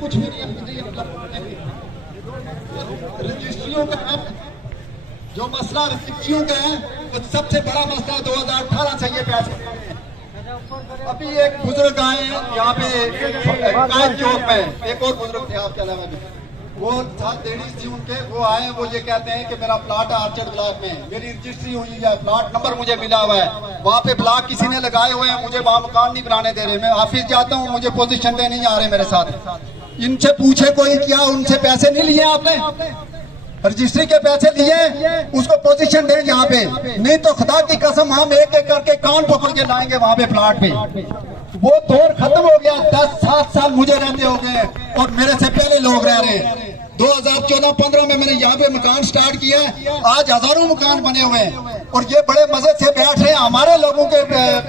कुछ भी नहीं रजिस्ट्रियों का है, जो मसला रजिस्ट्रियों का है वो सबसे बड़ा मसला 2018 से ये पैसे। अभी एक बुजुर्ग आए यहाँ पे चौक में, एक और बुजुर्ग थे आपके अलावा भी, वो साथ लेडीज थी उनके, वो आए, वो ये कहते हैं कि मेरा प्लाट है आर्चर्ड ब्लॉक में, मेरी रजिस्ट्री हुई है, प्लाट नंबर मुझे मिला हुआ है, वहाँ पे ब्लॉक किसी ने लगाए हुए हैं, मुझे वहाँ मकान नहीं बनाने दे रहे, मैं ऑफिस जाता हूँ, मुझे पोजीशन दे नहीं आ रहे मेरे साथ। इनसे पूछे कोई, क्या उनसे पैसे नहीं लिए आपने? रजिस्ट्री के पैसे लिए, उसको पोजीशन दे यहाँ पे, नहीं तो खुदा की कसम हम एक एक करके कान पकड़ के लाएंगे वहाँ पे प्लाट पे। वो दौर खत्म हो गया, 10-7 साल मुझे रहते हो गए और मेरे से पहले लोग रह रहे हैं। 2014-15 में मैंने यहाँ पे मकान स्टार्ट किया, आज हजारों मकान बने हुए हैं और ये बड़े मजे से बैठ रहे हैं, हमारे लोगों के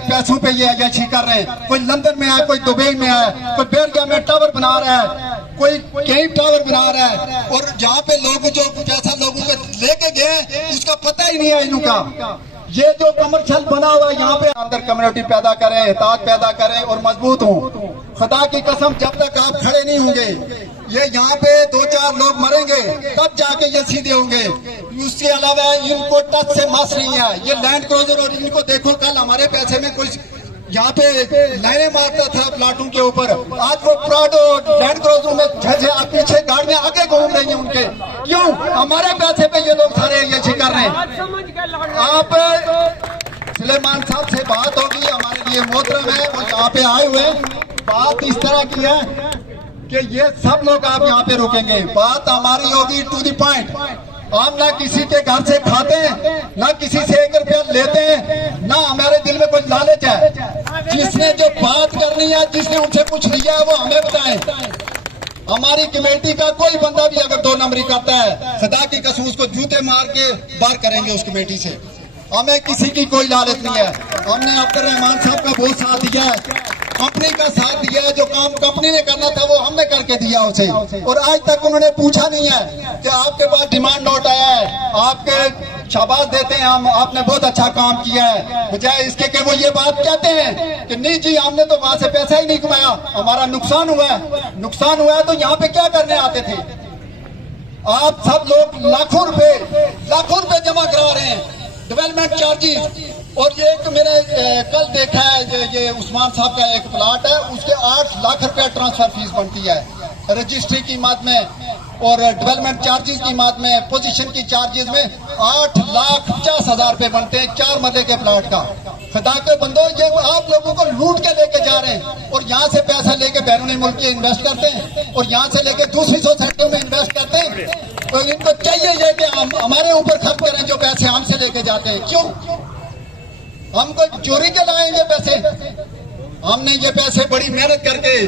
पैसों पे ये अयाशी कर रहे हैं। कोई लंदन में है, कोई दुबई में है, कोई बेरगा में टावर बना रहा है, कोई कहीं टावर बना रहा है, और जहाँ पे लोग जो पैसा लोगों को लेके गए उसका पता ही नहीं है इनका। ये जो कमर्शियल बना हुआ है यहाँ पे, अंदर कम्युनिटी पैदा करें, एहतियात पैदा करें और मजबूत हों। खुदा की कसम जब तक आप खड़े नहीं होंगे, ये यहाँ पे 2-4 लोग मरेंगे तब जाके ये सीधे होंगे। उसके अलावा इनको टच से मस नहीं है। ये लैंड क्रूजर, और इनको देखो कल हमारे पैसे में कुछ यहाँ पे लाइनें मारता था प्लाटों के ऊपर, आज वो प्राडो लैंड क्रूजर में पीछे गाड़ियां आगे घूम रही हैं उनके। क्यों? हमारे पैसे पे ये लोग सारे ये कर रहे हैं। आप सुलेमान साहब से बात होगी, हमारे लिए मोहतरम है, वो यहाँ पे आए हुए, बात इस तरह की है कि ये सब लोग आप यहाँ पे रुकेंगे, बात हमारी होगी टू द पॉइंट। हम ना किसी के घर से खाते हैं, ना किसी से 1 रुपया लेते हैं, ना हमारे दिल में कोई लालच है। जिसने जो बात करनी है, जिसने उनसे कुछ लिया है वो हमें बताएं। हमारी कमेटी का कोई बंदा भी अगर 2 नंबरी करता है, खुदा की कसम उसको जूते मार के बाहर करेंगे उस कमेटी से। हमें किसी की कोई लालच नहीं है। हमने अब्दुल रहमान साहब का बहुत साथ दिया है, कंपनी का साथ दिया है, जो काम कंपनी ने करना था वो हमने करके दिया उसे, और आज तक उन्होंने पूछा नहीं है कि आपके पास डिमांड नोट आया है, आपके शाबाश देते हैं हम, आपने बहुत अच्छा काम किया है, बजाय इसके कि वो ये बात कहते हैं कि नहीं जी हमने तो वहां से पैसा ही नहीं कमाया, हमारा नुकसान हुआ है। नुकसान हुआ है तो यहाँ पे क्या करने आते थे? आप सब लोग लाखों रुपए जमा करा रहे हैं, डेवलपमेंट चार्जेस। और ये एक मैंने कल देखा है, ये उस्मान साहब का एक प्लाट है, उसके 8 लाख रुपया ट्रांसफर फीस बनती है रजिस्ट्री की मद में और डेवलपमेंट चार्जेस की मद में, पोजीशन की चार्जेस में 8,50,000 रुपए बनते हैं 4 मरले के प्लाट का। खुदा के बंदो, ये आप लोगों को लूट के लेके जा रहे हैं और यहाँ से पैसा लेके बैरून मुल्क के इन्वेस्ट करते हैं और यहाँ से लेके दूसरी सोसाइटियों में इन्वेस्ट करते हैं। तो इनको चाहिए ये कि हमारे ऊपर खर्च करें जो पैसे हमसे लेके जाते हैं। क्यों? हमको चोरी के लाए ये पैसे? हमने ये पैसे बड़ी मेहनत करके,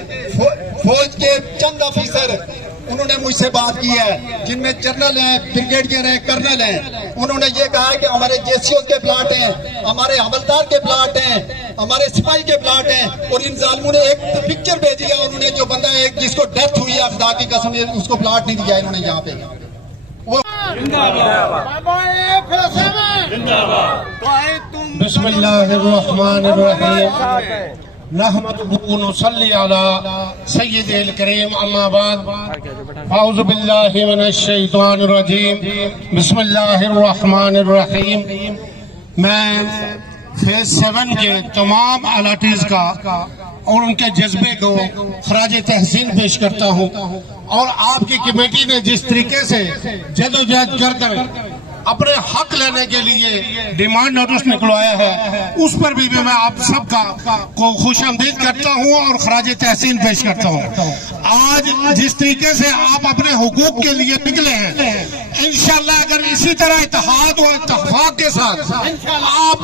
फौज के चंद ऑफिसर उन्होंने मुझसे बात की है, जिनमें जनरल हैं, ब्रिगेडियर हैं, कर्नल हैं, उन्होंने ये कहा है कि हमारे जेसीओ के प्लाट हैं, हमारे हवलदार के प्लाट हैं, हमारे सिपाही के प्लाट हैं, और इन जालिमों ने एक पिक्चर भेजी है, उन्होंने जो बंदा एक जिसको डेथ हुई है खुदा की कसम उसको प्लाट नहीं दिया इन्होंने यहाँ पे। बिस्मिल्लाहिर्रहमानिर्रहीम, नहमदुहु व नुसल्ली अला सय्यिदिल करीम, अम्मा बाद, औज़ु बिल्लाहि मिनश शैतानिर रजीम, बिस्मिल्लाहिर्रहमानिर्रहीम। मैं फेज 7 के तमाम अलॉटीज का और उनके जज्बे को खराज तहसीन पेश करता हूँ, और आपकी कमेटी ने जिस तरीके से जदोजहद कर कर अपने हक लेने के लिए डिमांड नोटिस निकलवाया है, उस पर भी मैं आप सबका को खुशामदीद करता हूं और खराज तहसीन पेश करता हूं। आज जिस तरीके से आप अपने हुकूक के लिए निकले हैं, इंशाल्लाह अगर इसी तरह इत्तेहाद और इत्तेफाक के साथ आप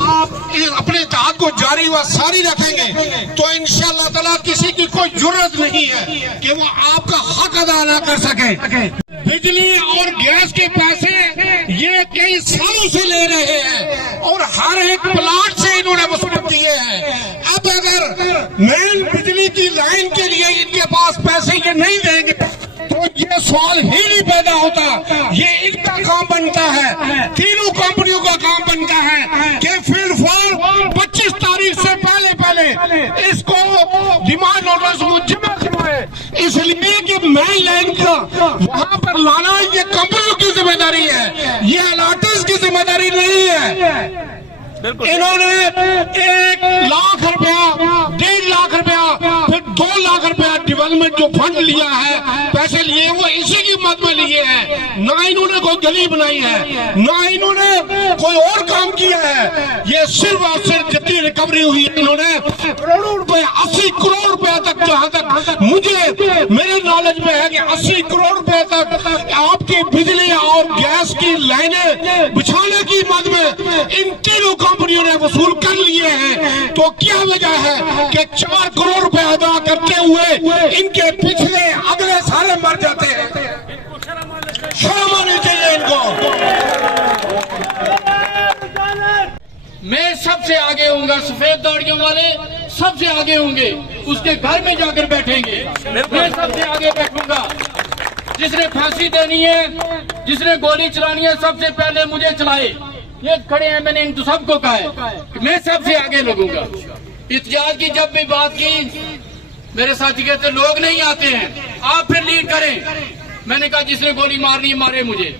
अपने इत्तेहाद को जारी व सारी रखेंगे तो इंशाल्लाह ताला किसी की कोई जरूरत नहीं है कि वो आपका हक अदा न कर सके। बिजली और गैस के पैसे ये कई सालों से ले रहे हैं और हर एक प्लाट से इन्होंने वसूल किए हैं। अब अगर मेन बिजली की लाइन के लिए इनके पास पैसे ये नहीं देंगे तो ये सवाल ही नहीं पैदा होता। ये इनका काम बनता है, तीनों कंपनियों का काम बनता है कि फील्ड फॉर 25 तारीख से पहले इसको डिमांड नोटिस वो जमा करवाए, इसलिए कि मैं लाइन का वहां पर लाना ये कंपनियों की जिम्मेदारी है, ये अलाटीज की जिम्मेदारी नहीं है। इन्होंने 1 लाख रुपया, 1.5 लाख रुपया, फिर 2 लाख रुपया डेवलपमेंट जो फंड लिया है, पैसे लिए वो इसी की मद में लिए हैं। ना इन्होंने कोई गली बनाई है, ना इन्होंने कोई और काम किया है। ये सिर्फ और सिर्फ जितनी रिकवरी हुई है इन्होंने करोड़ों रुपए, 80 करोड़ रुपया तक, जहां तक मुझे मेरे नॉलेज में है कि 80 करोड़ रुपए तक आपकी बिजली और गैस की लाइनें बिछाने की मद में इन तीनों कंपनियों ने वसूल कर लिए हैं। तो क्या वजह है कि 4 करोड़ रुपए अदा करते हुए इनके पिछले अगले सारे मर जाते हैं? शर्म आनी चाहिए इनको। मैं सबसे आगे होऊंगा, सफेद दाढ़ियों वाले सबसे आगे होंगे, उसके घर में जाकर बैठेंगे। मैं सबसे आगे बैठूंगा। जिसने फांसी देनी है, जिसने गोली चलानी है, सबसे पहले मुझे चलाए। ये खड़े हैं, मैंने इन सबको कहा है कि मैं सबसे आगे लगूंगा। इत्याद की जब भी बात की, मेरे साथी कहते लोग नहीं आते हैं, आप फिर लीड करें। मैंने कहा जिसने गोली मारनी है मारे मुझे।